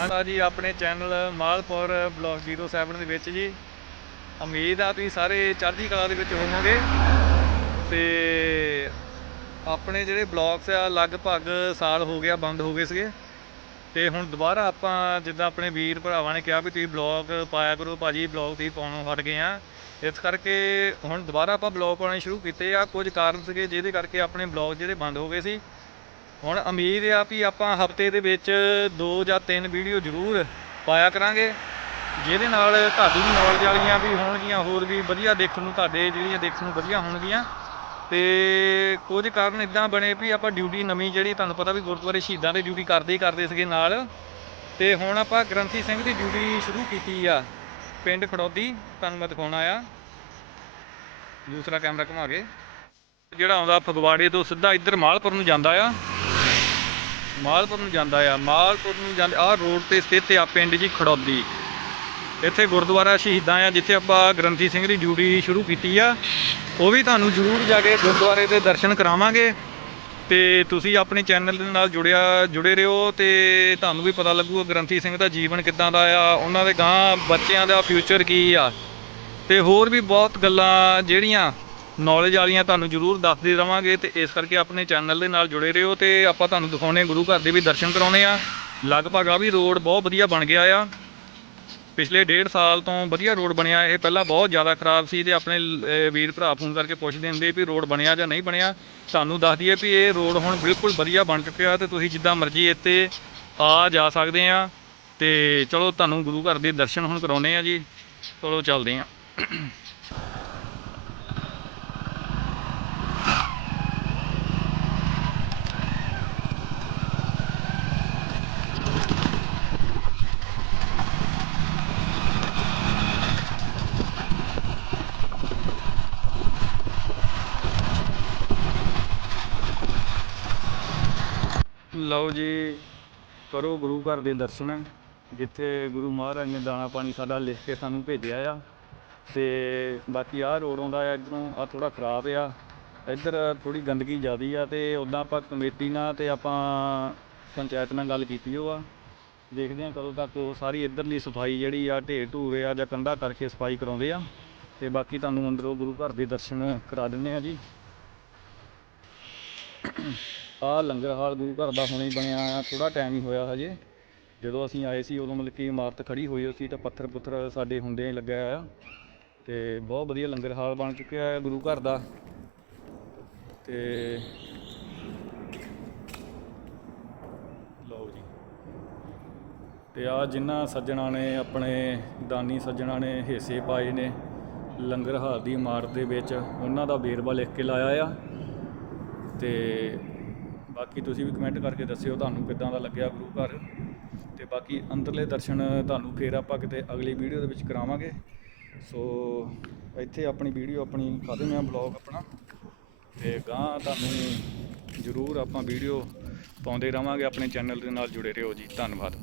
ਹਾਂ ਜੀ, ਆਪਣੇ ਚੈਨਲ ਮਾਲਪੁਰ ਬਲੌਗ 07 ਦੇ ਵਿੱਚ ਜੀ। ਉਮੀਦ ਆ ਤੁਸੀਂ ਸਾਰੇ ਚੜ੍ਹਦੀ ਕਲਾ ਦੇ ਵਿੱਚ ਹੋਵੋਗੇ। ਤੇ ਆਪਣੇ ਜਿਹੜੇ ਬਲੌਗਸ ਆ, ਲਗਭਗ ਸਾਲ ਹੋ ਗਿਆ, ਬੰਦ ਹੋ ਗਏ ਸੀਗੇ। ਤੇ ਹੁਣ ਦੁਬਾਰਾ ਆਪਾਂ ਜਿੱਦਾਂ ਆਪਣੇ ਵੀਰ ਭਰਾਵਾਂ ਨੇ ਕਿਹਾ ਵੀ ਤੁਸੀਂ ਬਲੌਗ ਪਾਇਆ ਕਰੋ, ਭਾਜੀ ਬਲੌਗ ਤੁਸੀਂ ਪਾਉਣੋਂ ਹਟ ਗਏ ਆ। ਇਸ ਕਰਕੇ ਹੁਣ ਦੁਬਾਰਾ ਆਪਾਂ ਬਲੌਗ ਪਾਉਣੇ ਸ਼ੁਰੂ ਕੀਤੇ ਆ। ਕੁਝ ਕਾਰਨ ਸੀਗੇ, ਜਿਹਦੇ ਕਰਕੇ ਆਪਣੇ ਬਲੌਗ ਜਿਹੜੇ ਬੰਦ ਹੋ ਗਏ ਸੀ। ਹੁਣ ਉਮੀਦ ਆ ਵੀ ਆਪਾਂ ਹਫ਼ਤੇ ਦੇ ਵਿੱਚ ਦੋ ਜਾਂ ਤਿੰਨ ਵੀਡੀਓ ਜ਼ਰੂਰ ਪਾਇਆ ਕਰਾਂਗੇ, ਜਿਹਦੇ ਨਾਲ ਤੁਹਾਡੀ ਵੀ ਨੌਲੇਜ ਵਾਲੀਆਂ ਵੀ ਹੋਣਗੀਆਂ, ਹੋਰ ਵੀ ਵਧੀਆ ਦੇਖਣ ਨੂੰ, ਤੁਹਾਡੇ ਜਿਹੜੀਆਂ ਦੇਖਣ ਨੂੰ ਵਧੀਆ ਹੋਣਗੀਆਂ। ਤੇ ਕੁਝ ਕਾਰਨ ਇਦਾਂ ਬਣੇ ਵੀ ਆਪਾਂ ਡਿਊਟੀ ਨਵੀਂ ਜਿਹੜੀ ਤੁਹਾਨੂੰ ਪਤਾ ਵੀ ਗੁਰਦੁਆਰੇ ਸ਼ਹੀਦਾਂ ਦੀ ਡਿਊਟੀ ਕਰਦੇ ਹੀ ਕਰਦੇ ਸੀਗੇ ਨਾਲ। ਤੇ ਹੁਣ ਆਪਾਂ ਗ੍ਰੰਥੀ ਸਿੰਘ ਦੀ ਡਿਊਟੀ ਸ਼ੁਰੂ ਕੀਤੀ ਆ, ਪਿੰਡ ਖੜੌਦੀ, ਤੁਹਾਨੂੰ ਮੈਂ ਦਿਖਾਉਣਾ ਆ ਦੂਸਰਾ ਕੈਮਰਾ ਘੁਮਾ ਕੇ। ਜਿਹੜਾ ਆਉਂਦਾ ਫਗਵਾੜੇ ਤੋਂ ਸਿੱਧਾ ਇੱਧਰ ਮਾਲਪੁਰ ਨੂੰ ਜਾਂਦਾ ਆ। ਮਾਲਪੁਰ ਨੂੰ ਜਾਂਦਾ ਆ ਮਾਲਪੁਰ ਨੂੰ ਜਾਂਦੇ ਆਹ ਰੋਡ ਤੇ ਸਥਿਤ ਆ ਪਿੰਡ ਜੀ ਖੜੌਦੀ ਇੱਥੇ ਗੁਰਦੁਆਰਾ ਸ਼ਹੀਦਾਂ ਆ, ਜਿੱਥੇ ਆਪਾਂ ਗ੍ਰੰਥੀ ਸਿੰਘ ਦੀ ਡਿਊਟੀ ਸ਼ੁਰੂ ਕੀਤੀ ਆ। ਉਹ ਵੀ ਤੁਹਾਨੂੰ ਜ਼ਰੂਰ ਜਾ ਕੇ ਗੁਰਦੁਆਰੇ ਦੇ ਦਰਸ਼ਨ ਕਰਾਵਾਂਗੇ। ਤੇ ਤੁਸੀਂ ਆਪਣੇ ਚੈਨਲ ਦੇ ਨਾਲ ਜੁੜਿਆ ਜੁੜੇ ਰਹੋ ਤੇ ਤੁਹਾਨੂੰ ਵੀ ਪਤਾ ਲੱਗੂਗਾ ਗ੍ਰੰਥੀ ਸਿੰਘ ਦਾ ਜੀਵਨ ਕਿੱਦਾਂ ਦਾ ਆ, ਉਹਨਾਂ ਦੇ ਗਾਂ ਬੱਚਿਆਂ ਦਾ ਫਿਊਚਰ ਕੀ ਆ। ਤੇ ਹੋਰ ਵੀ ਬਹੁਤ ਗੱਲਾਂ ਜਿਹੜੀਆਂ ਨੌਲੇਜ ਵਾਲੀਆਂ ਤੁਹਾਨੂੰ ਜ਼ਰੂਰ ਦੱਸਦੇ ਰਵਾਂਗੇ ਤੇ ਇਸ ਕਰਕੇ ਆਪਣੇ ਚੈਨਲ ਦੇ ਨਾਲ ਜੁੜੇ ਰਹੋ ਤੇ ਆਪਾਂ ਤੁਹਾਨੂੰ ਦਿਖਾਉਣੇ ਗੁਰੂ ਘਰ ਦੇ ਵੀ ਦਰਸ਼ਨ ਕਰਾਉਣੇ ਆ। ਲਗਭਗ ਆ ਵੀ ਰੋਡ ਬਹੁਤ ਵਧੀਆ ਬਣ ਗਿਆ ਆ। ਪਿਛਲੇ ਡੇਢ ਸਾਲ ਤੋਂ ਵਧੀਆ ਰੋਡ ਬਣਿਆ, ਇਹ ਪਹਿਲਾਂ ਬਹੁਤ ਜ਼ਿਆਦਾ ਖਰਾਬ ਸੀ ਤੇ ਆਪਣੇ ਵੀਰ ਭਰਾ ਫੋਨ ਕਰਕੇ ਪੁੱਛਦੇ ਹੁੰਦੇ ਵੀ ਰੋਡ ਬਣਿਆ ਜਾਂ ਨਹੀਂ ਬਣਿਆ। ਤੁਹਾਨੂੰ ਦੱਸ ਦਈਏ ਵੀ ਇਹ ਰੋਡ ਹੁਣ ਬਿਲਕੁਲ ਵਧੀਆ ਬਣ ਚੁੱਕਿਆ ਤੇ ਤੁਸੀਂ ਜਿੱਦਾਂ ਮਰਜ਼ੀ ਇੱਥੇ ਆ ਜਾ ਸਕਦੇ ਆ। ਤੇ ਚਲੋ ਤੁਹਾਨੂੰ ਗੁਰੂ ਘਰ ਦੇ ਦਰਸ਼ਨ ਹੁਣ ਕਰਾਉਣੇ ਆ ਜੀ। ਚਲੋ ਚੱਲਦੇ ਆ। ਲਓ ਜੀ, ਕਰੋ ਗੁਰੂ ਘਰ ਦੇ ਦਰਸ਼ਨ, ਜਿੱਥੇ ਗੁਰੂ ਮਹਾਰਾਜ ਨੇ ਦਾਣਾ ਪਾਣੀ ਸਾਡਾ ਲਿਖ ਕੇ ਸਾਨੂੰ ਭੇਜਿਆ ਆ। ਅਤੇ ਬਾਕੀ ਆਹ ਰੋਡ ਆਉਂਦਾ ਆ ਇੱਧਰੋਂ, ਆਹ ਥੋੜ੍ਹਾ ਖਰਾਬ ਆ। ਇੱਧਰ ਥੋੜ੍ਹੀ ਗੰਦਗੀ ਜ਼ਿਆਦੀ ਆ ਅਤੇ ਉੱਦਾਂ ਆਪਾਂ ਕਮੇਟੀ ਨਾਲ ਅਤੇ ਆਪਾਂ ਪੰਚਾਇਤ ਨਾਲ ਗੱਲ ਕੀਤੀ ਉਹ ਆ। ਦੇਖਦੇ ਹਾਂ ਕਦੋਂ ਤੱਕ ਉਹ ਸਾਰੀ ਇੱਧਰਲੀ ਸਫ਼ਾਈ ਜਿਹੜੀ ਆ, ਢੇਰ ਢੂਰੇ ਆ ਜਾਂ ਕੰਧਾ ਕਰਕੇ ਸਫ਼ਾਈ ਕਰਾਉਂਦੇ ਆ। ਅਤੇ ਬਾਕੀ ਤੁਹਾਨੂੰ ਅੰਦਰੋਂ ਗੁਰੂ ਘਰ ਦੇ ਦਰਸ਼ਨ ਕਰਾ ਦਿੰਦੇ ਆ ਜੀ। ਆਹ ਲੰਗਰ ਹਾਲ ਗੁਰੂ ਘਰ ਦਾ ਹੁਣੇ ਬਣਿਆ ਆ ਥੋੜਾ ਟਾਈਮ ਹੀ ਹੋਇਆ ਹਜੇ। ਜਦੋਂ ਅਸੀਂ ਆਏ ਸੀ, ਉਦੋਂ ਮਤਲਬ ਕਿ ਇਮਾਰਤ ਖੜੀ ਹੋਈ ਸੀ ਤਾਂ ਪੱਥਰ ਪੁੱਥਰ ਸਾਡੇ ਹੁੰਦਿਆਂ ਹੀ ਲੱਗਿਆ ਆ। ਤੇ ਬਹੁਤ ਵਧੀਆ ਲੰਗਰ ਹਾਲ ਬਣ ਚੁੱਕਿਆ ਹੈ ਗੁਰੂ ਘਰ ਦਾ। ਤੇ ਲਓ ਜੀ। ਤੇ ਆ ਜਿਨ੍ਹਾਂ ਸੱਜਣਾ ਨੇ, ਆਪਣੇ ਦਾਨੀ ਸੱਜਣਾ ਨੇ ਹਿੱਸੇ ਪਾਏ ਨੇ ਲੰਗਰ ਹਾਲ ਦੀ ਇਮਾਰਤ ਦੇ ਵਿੱਚ, ਉਹਨਾਂ ਦਾ ਵੇਰਵਾ ਲਿਖ ਕੇ ਲਾਇਆ ਆ। ਤੇ ਬਾਕੀ ਤੁਸੀਂ ਵੀ ਕਮੈਂਟ ਕਰਕੇ ਦੱਸਿਓ ਤੁਹਾਨੂੰ ਕਿੱਦਾਂ ਦਾ ਲੱਗਿਆ ਗੁਰੂ ਘਰ। ਤੇ ਬਾਕੀ ਅੰਦਰਲੇ ਦਰਸ਼ਨ ਤੁਹਾਨੂੰ ਫੇਰ ਆਪਾਂ ਕਿਤੇ ਅਗਲੀ ਵੀਡੀਓ ਦੇ ਵਿੱਚ ਕਰਾਵਾਂਗੇ। ਸੋ ਇੱਥੇ ਆਪਣੀ ਵੀਡੀਓ ਆਪਣੀ ਖਤਮ ਆ ਬਲੌਗ ਆਪਣਾ। ਤੇ ਗਾਂ ਤੁਹਾਨੂੰ ਜ਼ਰੂਰ ਆਪਾਂ ਵੀਡੀਓ ਪਾਉਂਦੇ ਰਵਾਂਗੇ, ਆਪਣੇ ਚੈਨਲ ਦੇ ਨਾਲ ਜੁੜੇ ਰਹੋ ਜੀ। ਧੰਨਵਾਦ।